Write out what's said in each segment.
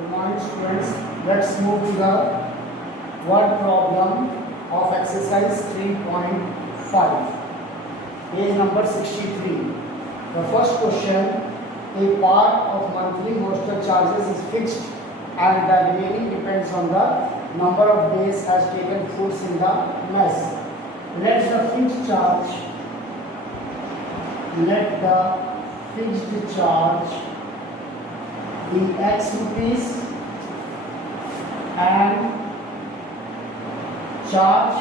Good morning, students. Let's move to the word problem of exercise 3.5. Page number 63. The first question: a part of monthly hostel charges is fixed and the remaining depends on the number of days has taken foods in the mess. Let the fixed charge be X rupees and charge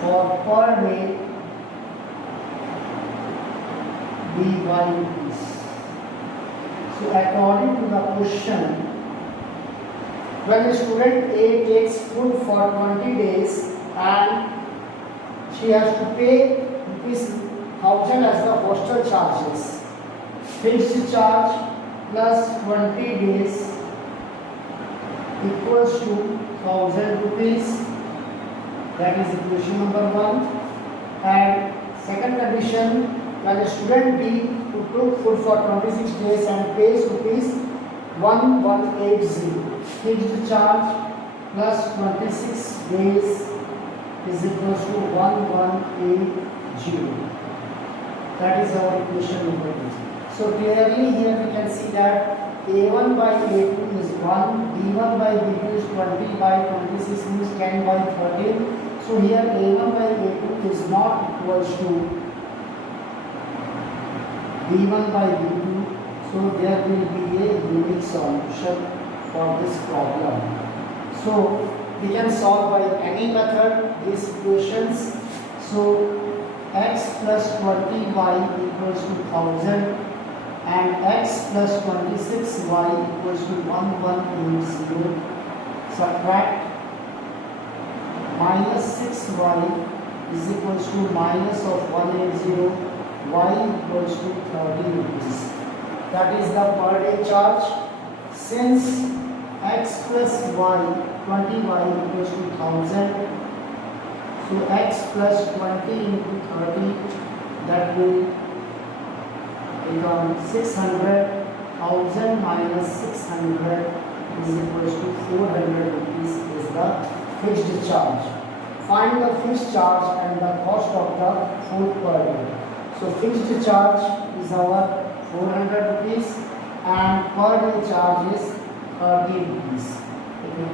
for per day be Y rupees. So according to the question, when a student A takes food for 20 days and she has to pay rupees 1000 as the hostel charges, fixed charge plus 20 days equals to 1000 rupees. That is equation number 1. And second condition, when a student B who took food for 26 days and pays rupees 1180, fixed charge plus 26 days is equals to 1180. That is our equation number 2. So clearly here we can see that A1 by A2 is 1, B1 by B2 is 20 by 26 means 10 by 13. So here A1 by A2 is not equals to B1 by B2. So there will be a unique solution for this problem. So we can solve by any method these equations. So x plus 20y equals to 1000 and x plus 26y equals to 1180. Subtract minus 6y is equals to minus of 180, y equals to 30 rupees. That is the per day charge. Since x plus y 20y equals to 1000, so x plus 20 into 30, that will become 600. 1000 minus 600 is equals to 400 rupees is the fixed charge. Find the fixed charge and the cost of the food per day. So fixed charge is our 400 rupees and per day charge is 30 rupees. Okay.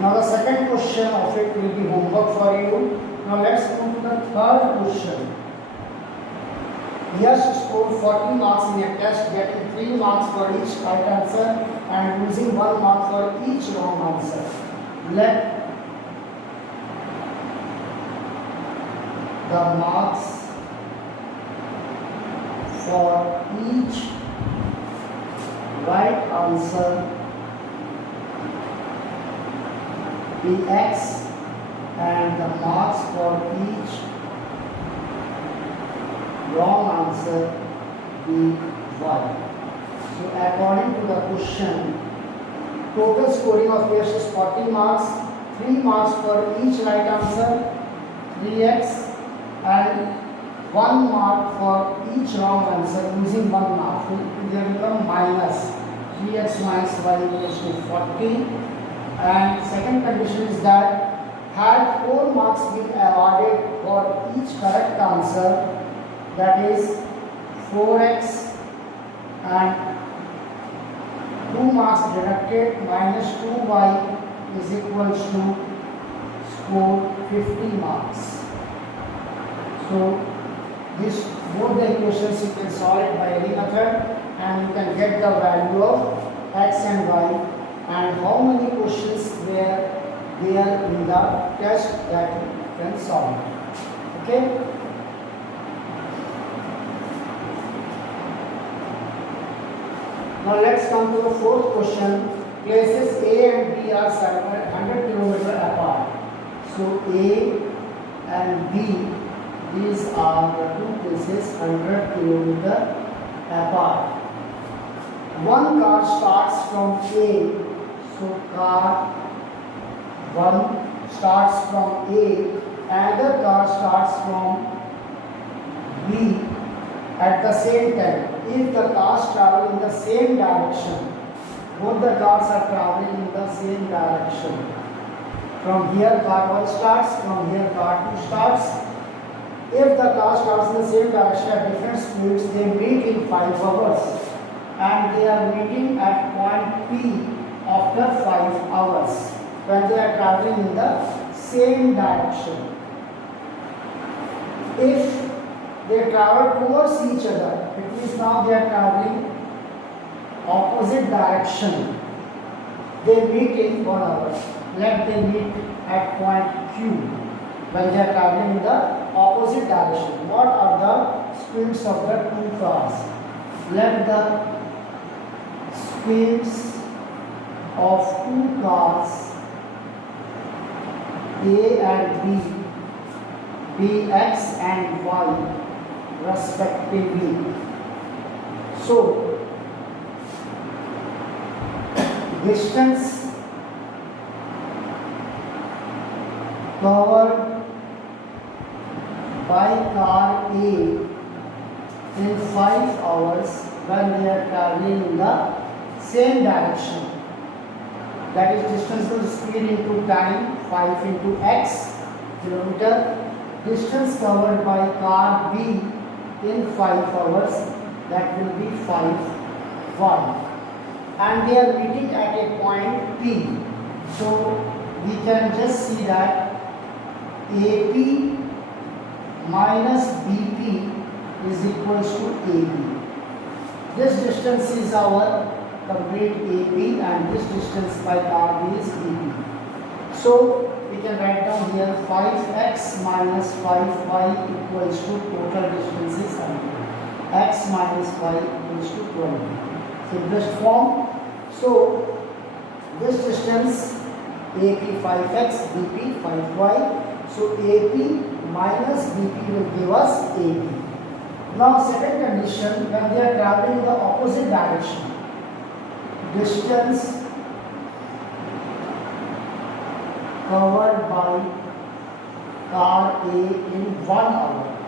Now the second question of it will be homework for you. Now let's move to the third question. Yash scored 40 marks in a test, getting 3 marks for each right answer and losing 1 mark for each wrong answer. Let the marks for each right answer be X and the marks for each wrong answer be Y. So according to the question, total scoring of Yash is 40 marks, 3 marks for each right answer, 3x, and 1 mark for each wrong answer, losing 1 mark. So it will become minus 3x minus y equals to 40. And second condition is that had 4 marks been awarded for each correct answer, that is 4x, and 2 marks deducted minus 2y is equals to score 50 marks. So this both the equations you can solve it by any method and you can get the value of x and y and how many questions were there in the test that you can solve. Okay. Now let's come to the fourth question. Places A and B are 100 km apart. So A and B, these are the two places 100 km apart. One car starts from A. So car 1 starts from A, another car starts from B at the same time. If the cars travel in the same direction, both the cars are traveling in the same direction. From here car 1 starts, from here car 2 starts. If the cars travels in the same direction at different speeds, they meet in 5 hours and they are meeting at point P after 5 hours when they are traveling in the same direction. If they travel towards each other, it means now they are traveling opposite direction. They meet in 1 hour. Let them meet at point Q when they are traveling in the opposite direction. What are the speeds of the two cars? Let the speeds of two cars A and B be x and y respectively. So, distance covered by car A in 5 hours when they are traveling in the same direction. That is distance to speed into time, 5 into x kilometer. Distance covered by car B in 5 hours, that will be 5y. And they are meeting at a point P. So we can just see that AP minus BP is equals to AB. This distance is our complete AP and this distance by car B is BP. So we can write down here 5x minus 5y equals to total distance is 100. X minus y equals to 20. Simplest form. So this distance AP 5x, BP 5y. So AP minus BP will give us AB. Now second condition, when they are traveling in the opposite direction, distance covered by car A in 1 hour,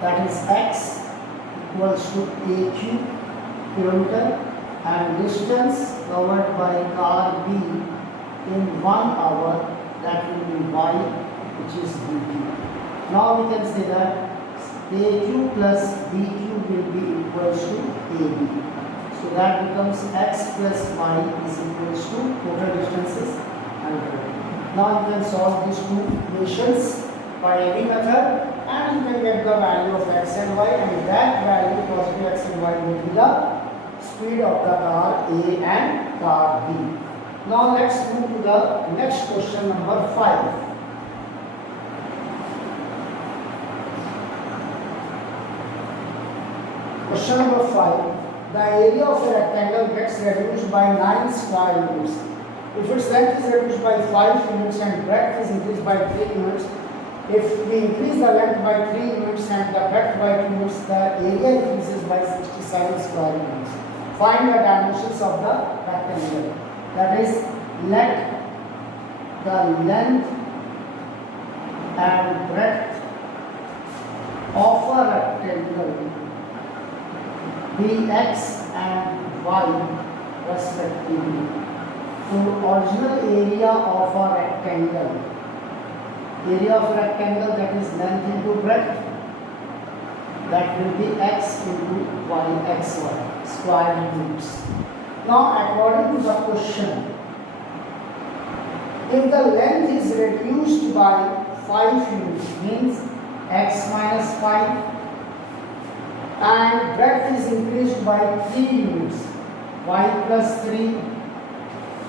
that is x equals to AQ kilometer, and distance covered by car B in 1 hour, that will be y, which is BQ. Now we can say that AQ plus BQ will be equals to AB. So that becomes x plus y is equals to total distances 100. Now you can solve these two equations by any method and you can get the value of x and y, and that value positive x and y will be the speed of the car A and car B. Now let's move to the next question, number 5. Question number 5. The area of a rectangle gets reduced by 9 square units. If its length is reduced by 5 units and breadth is increased by 3 units, if we increase the length by 3 units and the breadth by 2 units, the area increases by 67 square units. Find the dimensions of the rectangle. That is, let the length and breadth of a rectangle be x and y respectively. So original area of a rectangle, that is length into breadth, that will be x into y, xy, square units. Now according to the question, if the length is reduced by 5 units, means x minus 5, and breadth is increased by 3 units, y plus 3.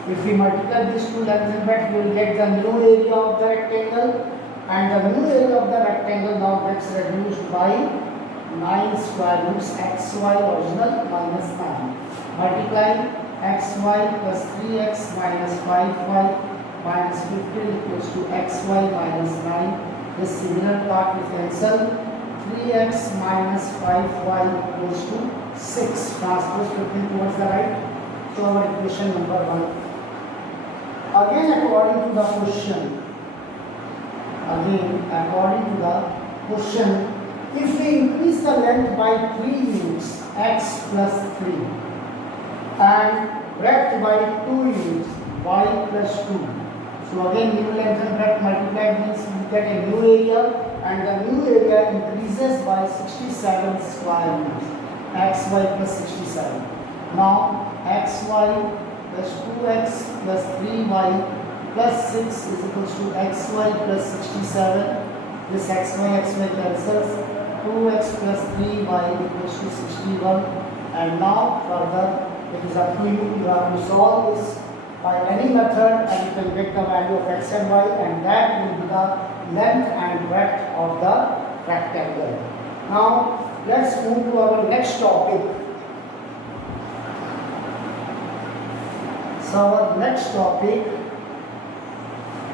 If we multiply these two, length and breadth, we will get the new area of the rectangle, and the new area of the rectangle now gets reduced by 9 square units, xy original minus 9. Multiply xy plus 3x minus 5y minus 15 equals to xy minus 9. This similar part will cancel. 3x minus 5y equals to 6. Transpose 15 towards the right. So our equation number 1. Again according to the question, if we the length by 3 units, x plus 3, and breadth by 2 units, y plus 2. So again new length and breadth multiplied means we get a new area, and the new area increases by 67 square units, xy plus 67. Now xy plus 2x plus 3y plus 6 is equals to xy plus 67. This xy cancels. 2x plus 3y equals to 61. And now further it is up to you. You have to solve this by any method, and you can get the value of x and y, and that will be the length and breadth of the rectangle. Now let's move to our next topic. So our next topic,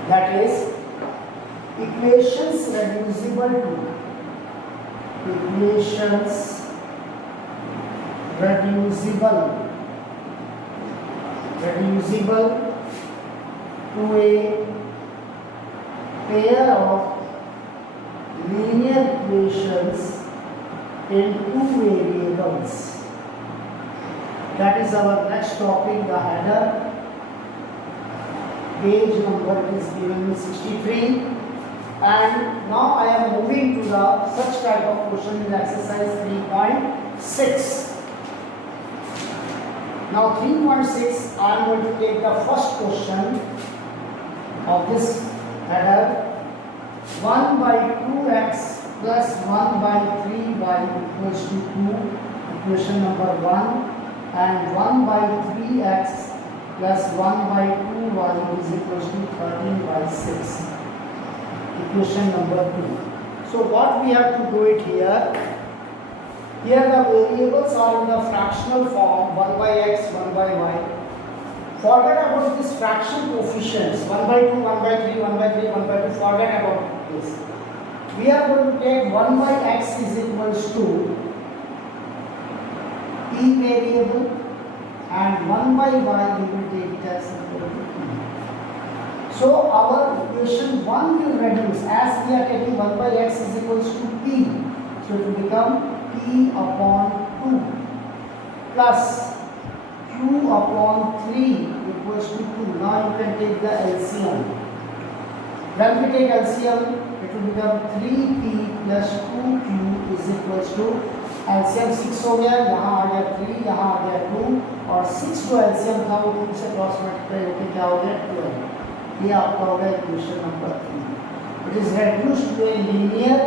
that is equations reducible to a pair of linear equations in two variables. That is our next topic, the header. Page number is given 63, and now I am moving to the such type of question in exercise 3.6. Now 3.6, I am going to take the first question of this header. 1 by 2x plus 1 by 3y equals to 2, equation number 1, and 1 by 3x plus 1 by 2y is equals to 13 by 6, equation number 2. So what we have to do it here. Here the variables are in the fractional form, 1 by x, 1 by y. Forget about this fraction coefficients, 1 by 2, 1 by 3, 1 by 3, 1 by 2, forget about this. We are going to take 1 by x is equals to p variable, and 1 by y we will take it as equal to p. So our equation 1 will reduce, as we are taking 1 by x is equals to p. So it will become p upon 2 plus q upon 3 equals to 2. Now you can take the LCM. When we take LCM, it will become 3p plus 2q is equals to LCM 6 हो गया, यहाँ आ गया 3, यहाँ आ गया 2, और 6 जो LCM था वो 2 से क्रॉस मल्टीप्लाई होकर क्या हो गया 12. ये आपका हो गया equation number 3. It is reduced to a linear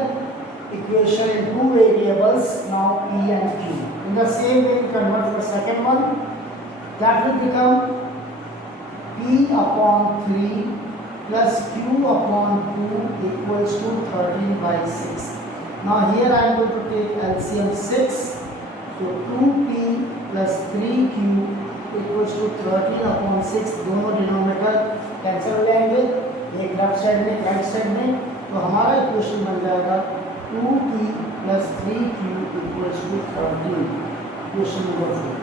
equation in two variables, now p and q. In the same way, we convert for second one. That will become p upon 3 plus q upon 2 equals to 13 by 6. Now here I am going to take LCM 6. So 2p plus 3q equals to 13 upon 6. दोनों denominator cancel हो जाएंगे, एक left side में एक right side में. तो हमारा equation बन जाएगा 2p plus 3q equals to 13. Equation number 4.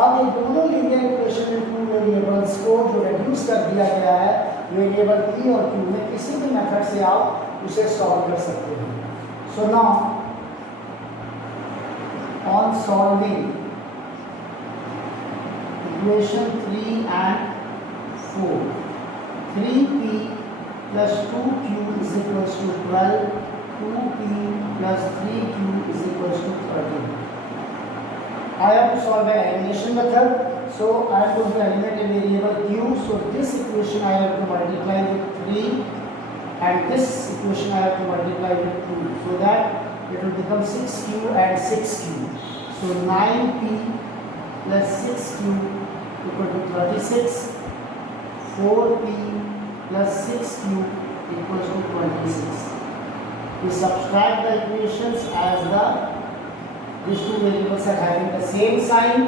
अब ये दोनों linear equation in two variables को जो रिड्यूस कर दिया गया है वेरिएबल p और q में, किसी भी मेथड से आप उसे सॉल्व कर सकते हैं. So now, on solving equation 3 and 4, 3p plus 2q is equals to 12, 2p plus 3q is equals to 13. I have to solve an elimination method. So I am going to eliminate a variable q. So this equation I have to multiply with 3. And this equation I have to multiply with 2, so that it will become 6q and 6q. So 9p plus 6q equal to 36. 4p plus 6q equals to 26. We subtract the equations as these two variables are having the same sign.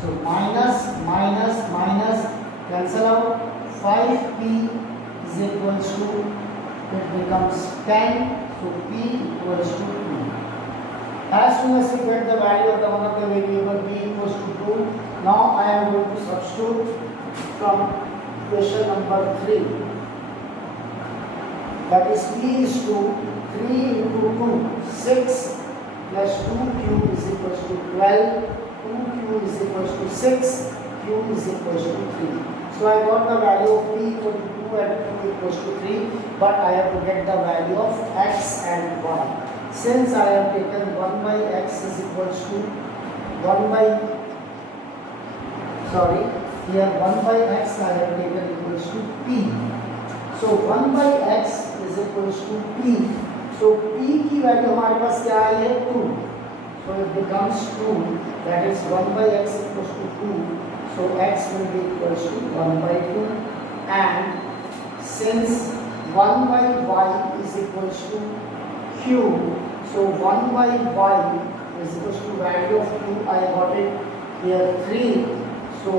So minus, minus, minus, cancel out. 5p is equals to, it becomes 10, so p equals to 2. As soon as we get the value of the one of the variable p equals to 2, now I am going to substitute from equation number 3. That is p is to 3 into 2, 6 plus 2 12, 2q is equals to 6, q is equals to 3. So I got the value of p equal to 2 and q equals to 3, but I have to get the value of x and y. Since I have taken 1 by x is equals to 1 by, here 1 by x I have taken equals to p. So 1 by x is equals to p. So p की value हमारे पास क्या आई है 2. So it becomes 2, that is 1 by x equals to 2. So x will be equals to 1 by 2, and since 1 by y is equals to q, so 1 by y is equals to value of q, I got it here 3. So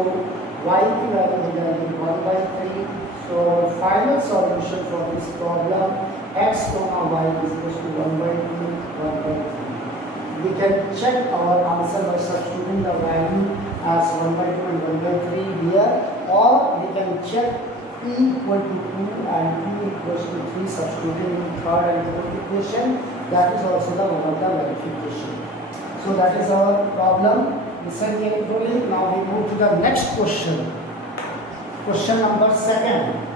y की value हो जाएगी 1 by 3. So final solution for this problem, x comma y is equals to 1 by 2, 1 by 3. We can check our answer by substituting the value as 1 by 2 and 1 by 3 here, or we can check p equal to 2 and q equals to 3 substituting in third and fourth equation. That is also the one of the verification. So that is our problem. Listen carefully. Now we move to the next question. Question number 2.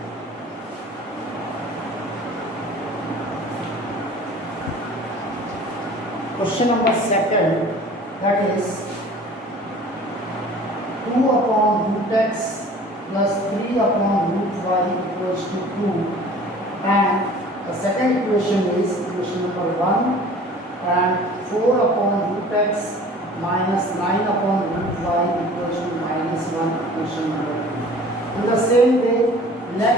Question number 2, that is 2 upon root x plus 3 upon root y equals to 2, and the second equation is equation number 1, and 4 upon root x minus 9 upon root y equals to minus 1, equation number 2. In the same way, let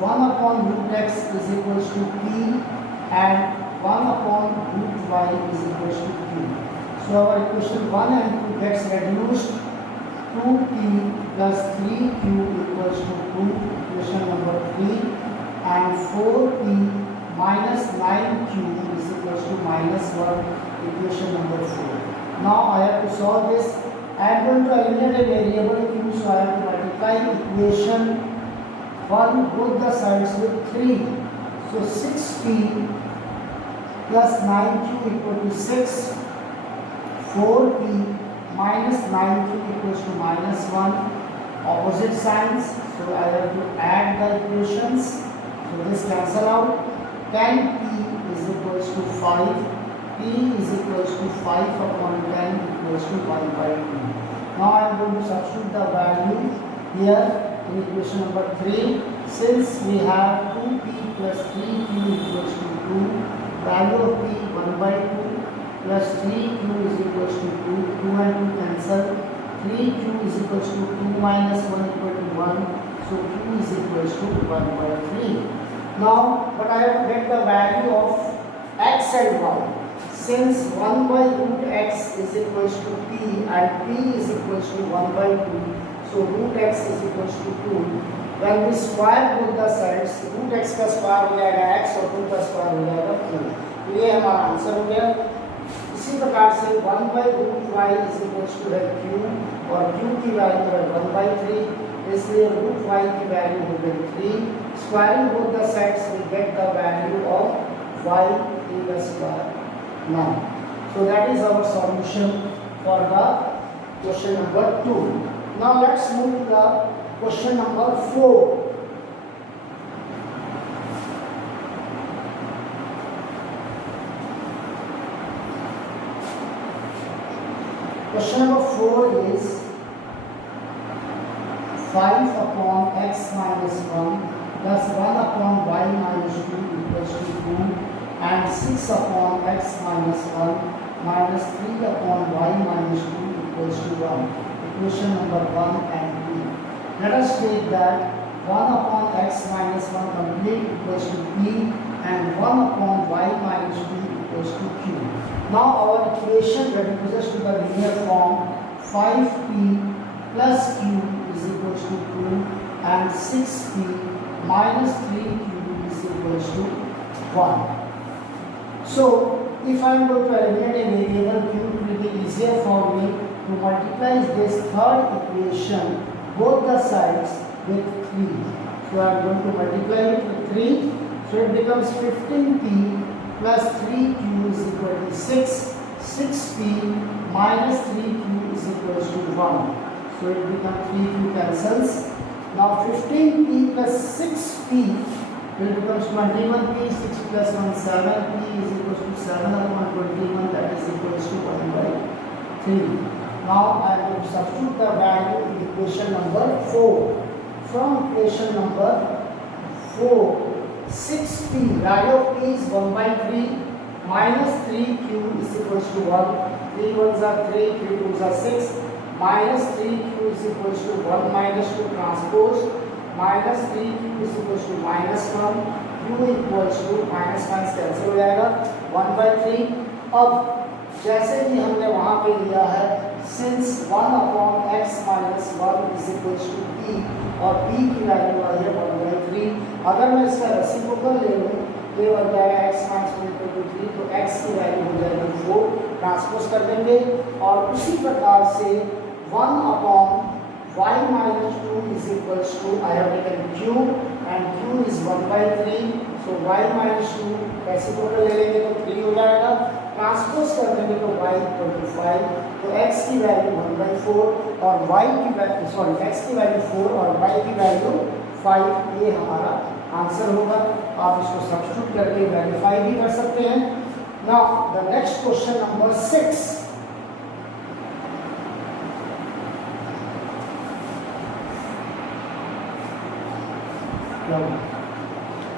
1 upon root x is equals to p and 1 upon root y is equals to q. So our equation 1 and 2 gets reduced. 2p plus 3q equals to 2, equation number 3, and 4p minus 9q is equals to minus 1, equation number 4. Now I have to solve this. I am going to eliminate a variable q, so I have to multiply equation 1 both the sides with 3. So 6p plus 9q equal to 6, 4p minus 9q equals to minus 1, opposite signs, so I have to add the equations, so this cancel out. 10p is equals to 5, p is equals to 5 upon 10 equals to 1 by 2. Now I am going to substitute the value here in equation number 3. Since we have 2p plus 3q equals to 2, value of p 1 by 2 plus 3q is equals to 2, 2 and 2 cancel, 3q is equals to 2 minus 1 equal to 1, so q is equals to 1 by 3. Now, but I have to get the value of x and y. Since 1 by root x is equals to p and p is equals to 1 by 2, so root x is equals to 2. When we square both the sides, root x का square हो जाएगा x और 2 का square हो जाएगा q. ये हमारा answer हो गया. इसी प्रकार से 1 by root y is equals to है q और q की वैल्यू है 1 by 3, इसलिए root y की वैल्यू हो गई 3. Squaring both the sides we get the value of y in the square. Now, so that is our solution for the question number 2. Now let's move to the question number 4. Question number 4 is 5 upon x minus 1 plus 1 upon y minus 2 equals to 2, and 6 upon x minus 1 minus 3 upon y minus 2 equals to 1. Equation number 1 and 2. Let us take that 1 upon x minus 1 complete equals to p and 1 upon y minus 2 equals to q. Now our equation reduces to the linear form. 5p plus q is equals to 2 and 6p minus 3q is equals to 1. So if I am going to eliminate a variable q, it will be easier for me to multiply this third equation both the sides with 3. So I am going to multiply it with 3. So it becomes 15p plus 3q is equal to 6. 6p 6p minus 3q is equals to 1. So it becomes 3q cancels. Now 15p plus 6p will becomes 21p, 6 plus 1 7p is equals to 7 upon 21, that is equals to 1 by 3. Now I am going to substitute the value in equation number 4. From equation number 4, 6p, value of p is 1 by 3 minus 3q is equals to 1. 3 ones are 3, 3 twos are 6. Minus 3q is equals to 1 minus 2 transpose. Minus 3q is equals to minus 1. q equals to minus cancel हो जाएगा 1 by 3. अब जैसे कि हमने वहाँ पे लिया है since 1 upon x minus 1 is equals to p और p की वैल्यू आई है 1 by 3. अगर मैं इसका रेसिप्रोकल ले लूँ ये बन जाएगा x minus 1 equal to 3, तो x की वैल्यू हो जाएगी 4. ट्रांसपोज कर देंगे और उसी प्रकार से 1 upon y minus 2 is equals to, I have taken q and q is 1 by 3. So y minus 2 reciprocal ले लेंगे तो 3 हो जाएगा. ट्रांसपोज कर देंगे तो y equal to 5. तो x की वैल्यू 1 by 4 और y की वैल्यू x की वैल्यू 4 और y की वैल्यू 5. ये हमारा आंसर होगा. आप इसको सब्स्टिट्यूट करके वेरीफाई भी कर सकते हैं. Now the next question number 6.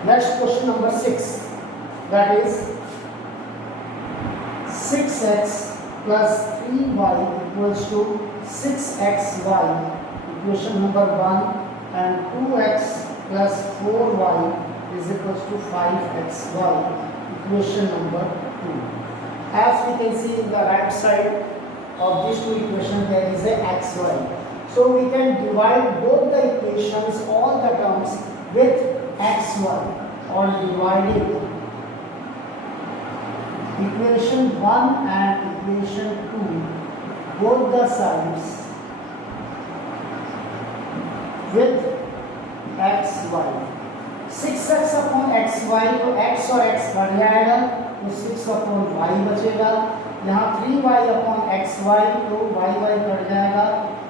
Next question number 6, that is 6x plus 3y equals to 6xy, equation number 1, and 2x plus 4y is equals to 5xy, equation number 2. As we can see in the right side of these two equations there is a xy. So we can divide both the equations, all the terms with xy, or dividing equation 1 and equation 2 both the sides with xy. 6x upon xy, तो x और x बढ़ जाएगा तो 6 upon y बचेगा. यहाँ 3y upon xy तो y बढ़ जाएगा,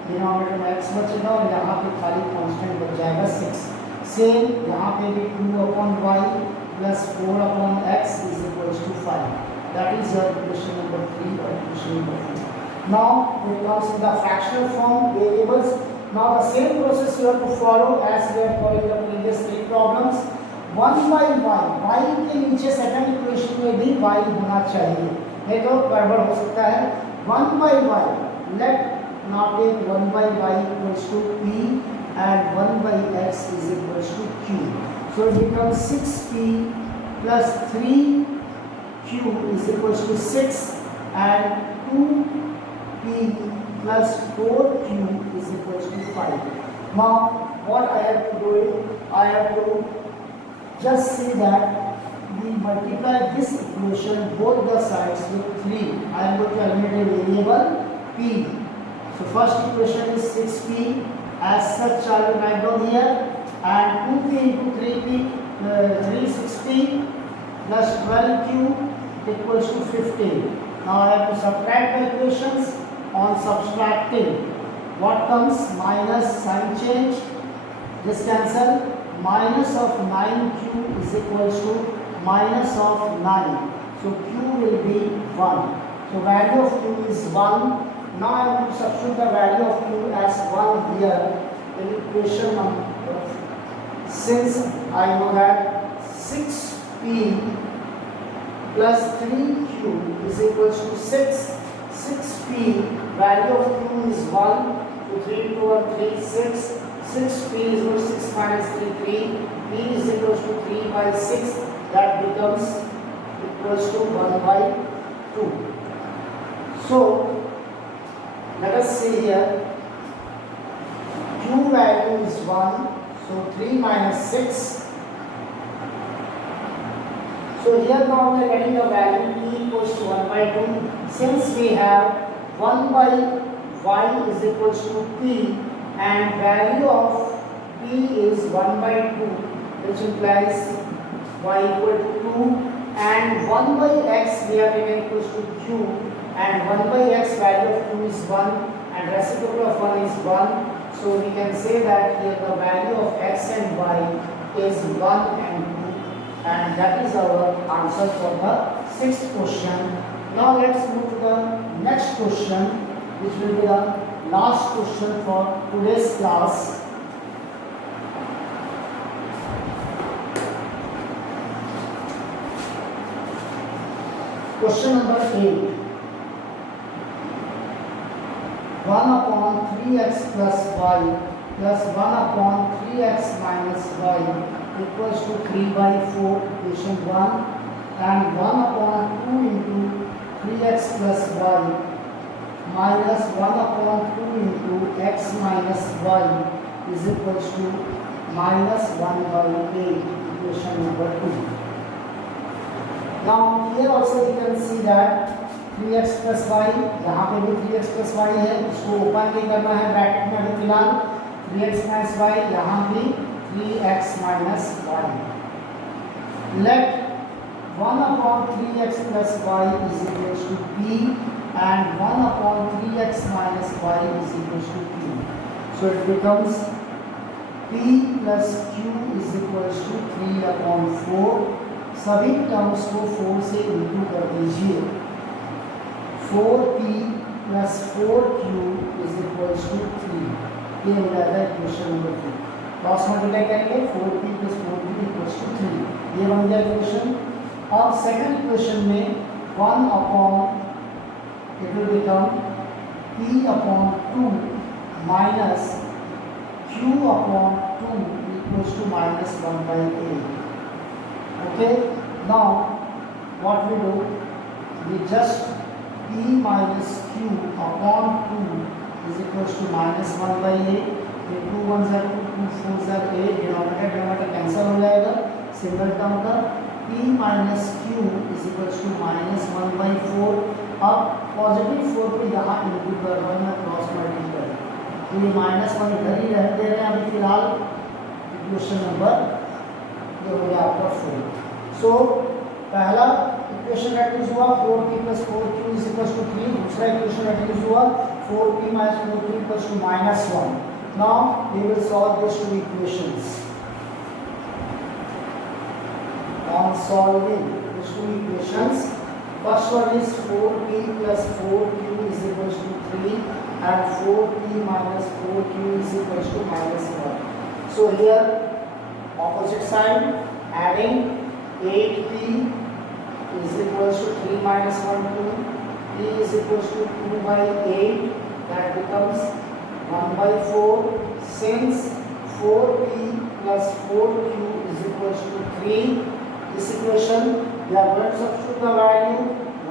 डिनोमिनेटर में x बचेगा और यहाँ पे खाली कांस्टेंट बच जाएगा 6. सेम यहाँ पे भी 2 upon y plus 4 upon x is equals to 5. That is your equation number 3 or equation number 4. Now it comes in the fractional form, variables. Now the same process you have to follow as we are following the previous 3 problems. 1 by y के नीचे second equation में भी y होना चाहिए, नहीं तो गड़बड़ हो सकता है. 1 by y, let now take 1 by y equals to p and 1 by x is equals to q. So it becomes 6p plus 3q is equals to 6 and 2p plus 4q is equals to 5. Now what I have to do is I have to just see that we multiply this equation both the sides with 3. I am going to eliminate a variable p. So first equation is 6p. As such, I will write down here, and 2p into 3p, 6p plus 12q equals to 15. Now I have to subtract the equations. On subtracting, what comes? Minus, sign change, this cancel. Minus of 9q is equals to minus of 9. So q will be 1. So value of q is 1. Now I am going to substitute the value of q as 1 here in equation number. Since I know that 6p plus 3q is equals to 6. 6p, value of q is 1. So 3 into 1, 3, 6. 6p is equal to 6 minus 3, 3. p is equals to 3 by 6. That becomes equals to 1 by 2. So let us see here, q value is 1, so 3 minus 6. So here now we are getting the value p equals to 1 by 2. Since we have 1 by y is equals to p and value of p is 1 by 2, which implies y equal to 2, and 1 by x we are taking equals to q, and 1 by x value of q is 1 and reciprocal of 1 is 1. So we can say that here the value of x and y is 1 and 2, and that is our answer for the sixth question. Now let's move to the next question, which will be the last question for today's class. Question number 8. 1 upon 3x plus y plus 1 upon 3x minus y equals to 3 by 4, equation 1, and 1 upon 2 into 3x plus y minus 1 upon 2 into x minus y is equals to minus 1 by 8, equation number 2. Now here also you can see that 3x plus y, यहाँ पे भी 3x plus y है, इसको open नहीं करना है bracket में अभी फिलहाल. 3x minus y, यहाँ भी 3x minus y. Let 1 upon 3x plus y is equals to p and 1 upon 3x minus y is equals to q. So it becomes p plus q is equals to 3 upon 4. सभी terms को 4 से into कर दीजिए. 4p plus 4q is equals to 3. ये हो जाएगा equation number 3. Cross multiply करेंगे 4p plus 4q equals to 3. ये बन गया इक्वेशन. अब सेकंड इक्वेशन में 1 upon it will become p upon 2 minus q upon 2 equals to minus 1 by 8. Okay, now what we do, we just p minus q upon 2 is equals to minus 1 by 8. 2 1s are 2, 2 4s are 8, denominator cancel हो जाएगा single term का. p minus q is equals to minus 1 by 4. अब positive 4 को यहाँ into कर रहा हूँ मैं क्रॉस मल्टीप्लाई, तो ये माइनस 1 इधर ही रह दे रहे हैं अभी फिलहाल. इक्वेशन नंबर ये हो गया आपका 4. सो पहला इक्वेशन दैट यूज हुआ 4p plus 4q is equals to 3. दूसरा इक्वेशन दैट यूज हुआ 4p minus 4q equals to minus 1. Now we will solve these two equations. On solving these two equations, first one is 4p plus 4q is equals to 3 and 4p minus 4q is equals to minus 1. So here opposite side adding 8p is equals to 3 minus 1 2, p is equals to 2 by 8, that becomes 1 by 4. Since 4p plus 4q is equals to 3, this equation we are going to substitute the value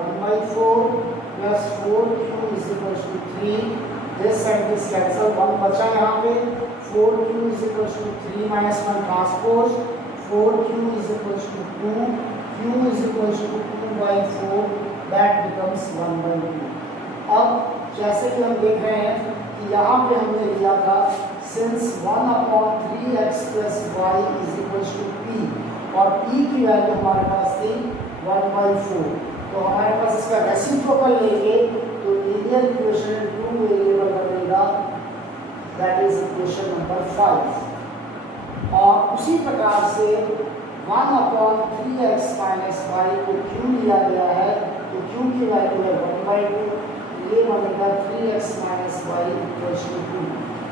1 by 4 plus 4q is equals to 3. This and this cancel, 1 बचा यहाँ पे. 4q is equals to 3 minus 1 transpose. 4q is equals to 2, q is equals to 2 by 4, that becomes 1 by 2. अब जैसे कि हम देख रहे हैं कि यहाँ पे हमने लिया था since 1 upon 3x plus y is equals to p और p की वैल्यू हमारे पास थी 1 by 4. तो हमारे पास इसका रेसिप्रोकल लेंगे तो लीनियर इक्वेशन 2 वेरिएबल बनेगा, that is इक्वेशन नंबर 5. और उसी प्रकार से 1 upon 3x minus y को q लिया गया है तो q की वैल्यू है 1 by 2. ये बनेगा 3x minus y equals to 2,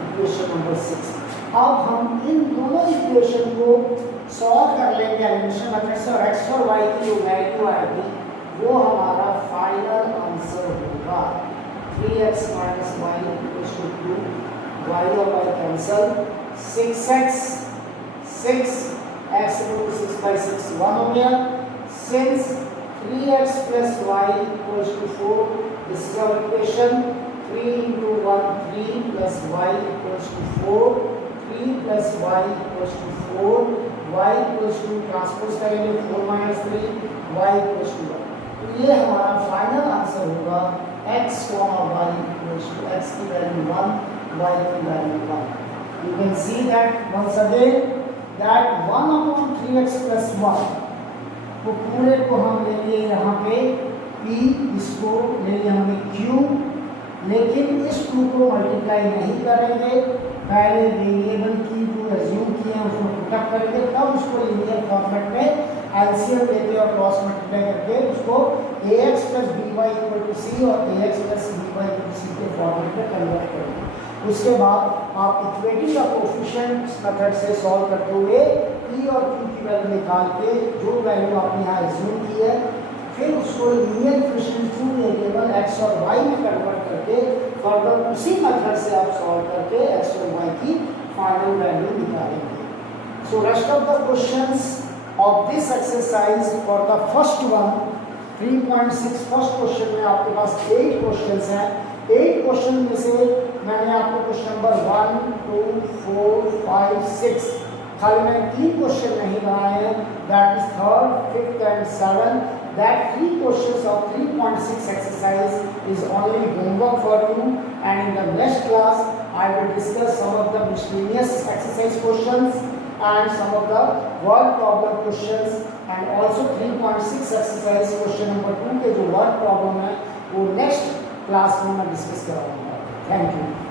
equation number 6. अब हम इन दोनों इक्वेशन को सॉल्व कर लेंगे एलिमिनेशन मेथड से और x और y की जो वैल्यू आएगी वो हमारा फाइनल आंसर होगा. 3x minus y equals to 2, y और y cancel. 6x 6 x equal to 6 by 6 1 हो गया. Since 3x plus y equals to 4, this is our equation. 3 into 1 3 plus y equals to 4. 3 plus y equals to 4. y equals to transpose करेंगे 4 minus 3 y equals to 1. तो ये हमारा final answer होगा x, y equals to x की value 1, y की value 1. You can see that once again that 1 upon 3x plus 1 तो पूरे को हम लेंगे यहाँ पे P, इसको ले लिया हमने Q, लेकिन इस 2 को मल्टीप्लाई नहीं करेंगे, पहले वेरिएबल की जो एज्यूम किए हैं उसको पुटअप करेंगे, तब उसको लीनियर फॉर्मेट में एलसीएम लेके और क्रॉस मल्टीप्लाई करके उसको ax + by = c और ax + by = c के फॉर्मेट में कन्वर्ट करेंगे। उसके बाद आप इक्वेटिंग का कोफिशिएंट मेथड से सॉल्व करते हुए p और q की वैल्यू निकाल के जो वैल्यू आपने यहाँ एज्यूम की है, फिर उसको लीनियर इक्वेशन 2 वेरिएबल x और y में कन्वर्ट करके फर्दर उसी मेथड से आप सॉल्व करके x और y की फाइनल वैल्यू निकालेंगे। So rest of the questions of this exercise for the first one 3.6 first question में आपके पास 8 क्वेश्चंस हैं। 8 क्वेश्चन में से मैंने आपको क्वेश्चन नंबर 1, 2, 4, 5, 6 खाली मैंने 3 क्वेश्चन नहीं बनाए हैं, that is 3rd, 5th and 7th। That 3 questions of 3.6 exercise is only homework for you, and in the next class I will discuss some of the miscellaneous exercise questions and some of the word problem questions, and also 3.6 exercise question number 2 के जो word problem है वो next class में मैं discuss कराऊंगा। Thank you.